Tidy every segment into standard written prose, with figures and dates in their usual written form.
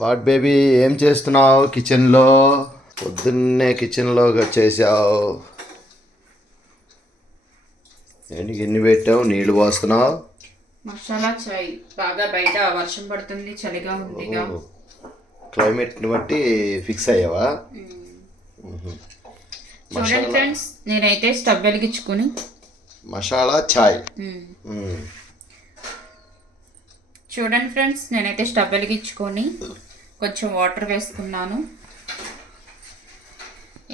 What baby ఏం చేస్తున్నావు కిచెన్లో? పొద్దున్నే కిచెన్లో చేసావు. ఏంటి గిన్నె పెట్టావు, నీళ్లు పోస్తున్నావు? మసాలా చాయ్. బాగా బయట వర్షం పడుతుంది, చలిగా ఉంది. క్లైమేట్ని బట్టి ఫిక్స్ అయ్యావా? చూడండి ఫ్రెండ్స్, నేనైతే స్టవ్ వెలిగించుకుని మసాలా చాయ్. చూడండి ఫ్రెండ్స్, నేనైతే స్టవ్ వెలిగించుకొని కొంచెం వాటర్ వేసుకున్నాను.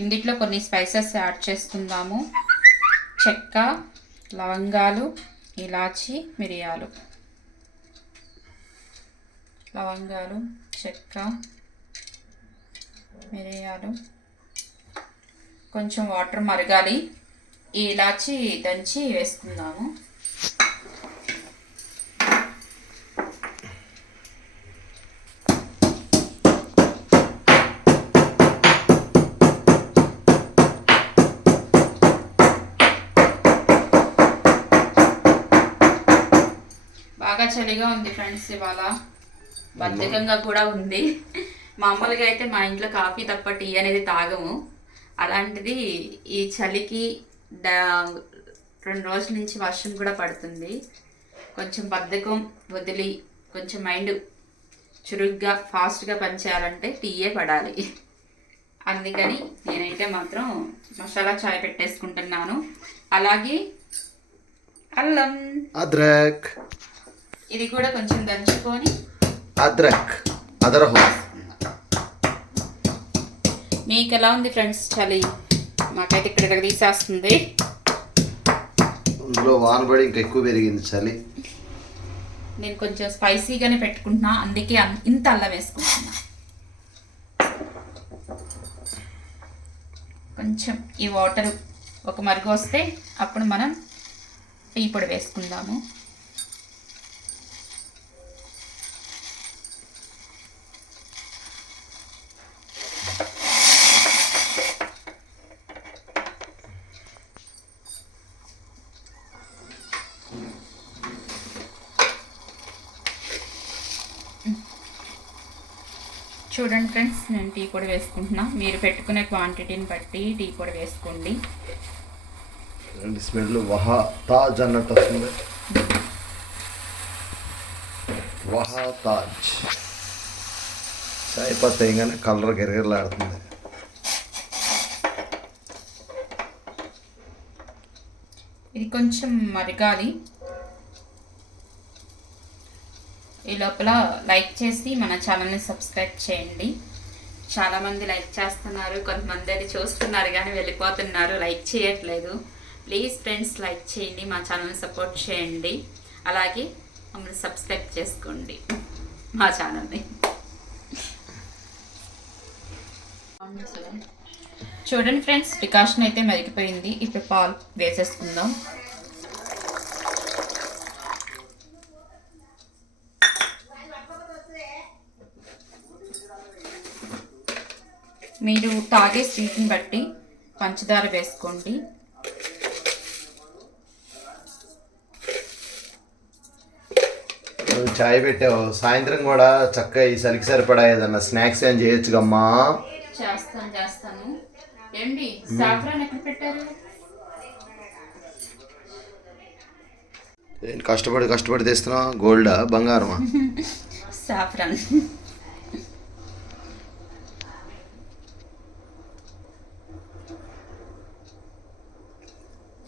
ఇందులో కొన్ని స్పైసెస్ యాడ్ చేసుకుందాము. చెక్క, లవంగాలు, ఇలాచి, మిరియాలు. లవంగాలు, చెక్క, మిరియాలు. కొంచెం వాటర్ మరగాలి. ఈ ఇలాచి దంచి వేసుకుందాము. బాగా చలిగా ఉంది ఫ్రెండ్స్, ఇవాళ బద్ధకంగా కూడా ఉంది. మామూలుగా అయితే మా ఇంట్లో కాఫీ తప్ప టీ అనేది తాగము. అలాంటిది ఈ చలికి 2 రోజుల నుంచి వర్షం కూడా పడుతుంది. కొంచెం బద్ధకం వదిలి కొంచెం మైండ్ చురుగ్గా ఫాస్ట్గా పనిచేయాలంటే టీయే పడాలి. అందుకని నేనైతే మాత్రం మసాలా చాయ్ పెట్టేసుకుంటున్నాను. అలాగే అల్లం, అద్రక్, ఇది కూడా కొంచెం దంచుకొని అదరహో. మీకు ఎలా ఉంది ఫ్రెండ్స్ చలి? మాకైతే ఇక్కడ తీసేస్తుంది. ఇందులో వానబడి ఇంకా ఎక్కువ పెరిగింది చలి. నేను కొంచెం స్పైసీగానే పెట్టుకుంటున్నా, అందుకే ఇంత అల్లం వేసుకుంటున్నా. కొంచెం ఈ వాటర్ ఒక మరుగు వస్తే అప్పుడు మనం టీ పొడి వేసుకుందాము. చూడండి ఫ్రెండ్స్, నేను టీ పొడి వేసుకుంటున్నా. మీరు పెట్టుకునే క్వాంటిటీని బట్టి టీ పొడి వేసుకోండి. స్మెల్ వహా తాజ్ అన్నట్టు వస్తుంది. వహా తాజ్ చాయ్ పత్తి వేయగానే కలర్ గిరగిరలాడుతుంది. ఇది కొంచెం మరగాలి. ఈ లోపల లైక్ చేసి మన ఛానల్ని సబ్స్క్రైబ్ చేయండి. చాలామంది లైక్ చేస్తున్నారు, కొంతమంది అది చూస్తున్నారు కానీ వెళ్ళిపోతున్నారు, లైక్ చేయట్లేదు. ప్లీజ్ ఫ్రెండ్స్, లైక్ చేయండి, మా ఛానల్ని సపోర్ట్ చేయండి. అలాగే మమ్మల్ని సబ్స్క్రైబ్ చేసుకోండి మా ఛానల్ని. చూడండి ఫ్రెండ్స్, డికాషన్ అయితే మరిగిపోయింది. ఇప్పుడు పాలు వేసేసుకుందాం. మీరు తాగే స్వీట్ని బట్టి పంచదార వేసుకోండి. చాయ్ పెట్టావు, సాయంత్రం కూడా చక్కగా ఈ చలికి సరిపడా ఏదన్నా స్నాక్స్ ఏం చేయొచ్చుగమ్మా. చేస్తాను. ఏంటి సాఫ్రాన్ ఎక్కడ పెట్టారు? కష్టపడి తెస్తున్నావు. గోల్డా, బంగారమా? సాఫ్రాన్.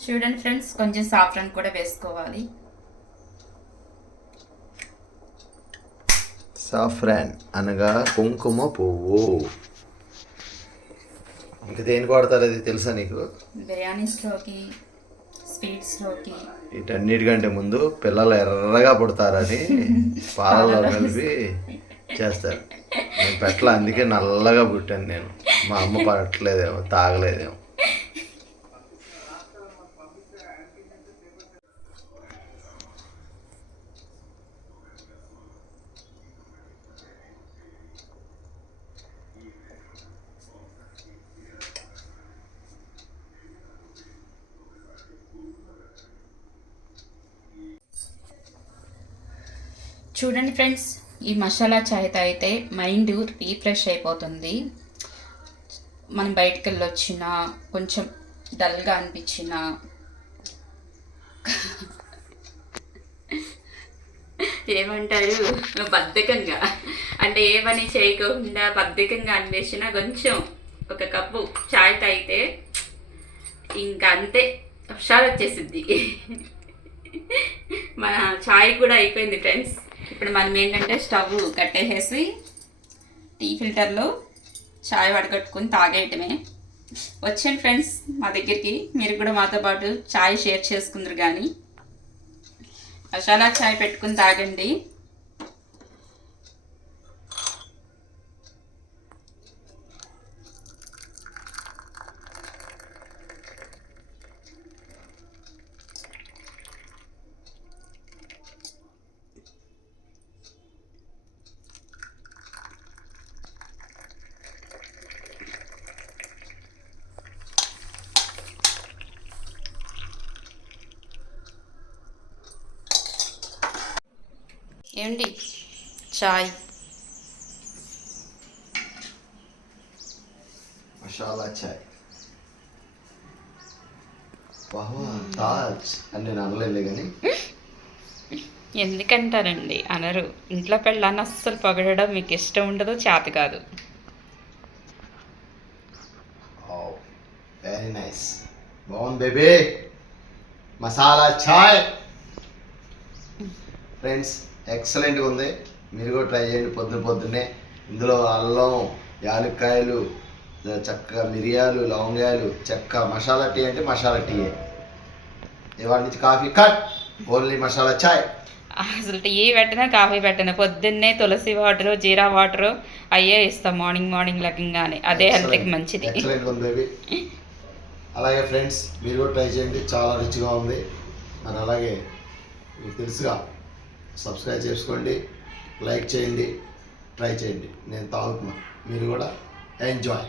చూడండి ఫ్రెండ్స్, కొంచెం సాఫ్రాన్ కూడా వేసుకోవాలి. సాఫ్రాన్ అనగా కుంకుమ పువ్వు. ఇంకా దేనికి వాడతారు అది తెలుసా నీకు? బిర్యానీస్లోకి, స్వీట్స్లోకి. వీటన్నిటికంటే ముందు పిల్లలు ఎర్రగా పుడతారని పాలలో కలిపి చేస్తారు. నేను పెట్టలే, అందుకే నల్లగా పుట్టాను నేను. మా అమ్మ పట్టలేదేమో, తాగలేదేమో. చూడండి ఫ్రెండ్స్, ఈ మసాలా చాయ్ తాగితే మైండ్ రీఫ్రెష్ అయిపోతుంది. మనం బయటకు వెళ్ళొచ్చినా కొంచెం డల్గా అనిపించిన ఏమంటారు బద్ధకంగా అంటే ఏ పని చేయకుండా బద్ధకంగా అనిపించినా కొంచెం ఒక కప్పు చాయ్ తాగితే ఇంకా అంతే హుషారు వచ్చేసిద్ది. మన చాయ్ కూడా అయిపోయింది ఫ్రెండ్స్. ఇప్పుడు మనం ఏంటంటే స్టవ్ కట్టేసేసి టీ ఫిల్టర్లో చాయ్ వడగట్టుకుని తాగేయటమే. వచ్చాను ఫ్రెండ్స్ మా దగ్గరికి, మీరు కూడా మాతో పాటు చాయ్ షేర్ చేసుకుందరు. కానీ మసాలా చాయ్ పెట్టుకుని తాగండి. ఏమండి చాయ్ మసాలా చాయ్ వాహ్వా తాజ్ అని నేను అనలేదు కానీ ఎందుకంటారండి అనరు. ఇంట్లో పెళ్ళాన్ని అస్సలు పొగడడం మీకు ఇష్టం ఉండదు, చేత కాదు. వెరీ నైస్, బాగుంది బేబీ మసాలా చాయ్. ఫ్రెండ్స్ ఎక్సలెంట్గా ఉంది, మీరు కూడా ట్రై చేయండి. పొద్దున్నే ఇందులో అల్లం, యాలక్కాయలు, చక్కగా మిరియాలు, లవంగాలు, చెక్క. మసాలా టీ అంటే మసాలా టీయే. ఇవాళ నుంచి కాఫీ కట్, ఓన్లీ మసాలా చాయ్. అసలు టీ పెట్టినా కాఫీ పెట్టినా పొద్దున్నే తులసి వాటరు, జీరా వాటరు అయ్యే ఇస్తాం మార్నింగ్ లెక్కగానే. అదే హెల్త్కి మంచిది. ఎక్సలెంట్గా ఉంది బేబీ. అలాగే ఫ్రెండ్స్ మీరు కూడా ట్రై చేయండి, చాలా రుచిగా ఉంది. మరి అలాగే మీకు తెలుసుగా సబ్స్క్రైబ్ చేసుకోండి, లైక్ చేయండి, ట్రై చేయండి. నేను తాగుతున్నా, మీరు కూడా ఎంజాయ్.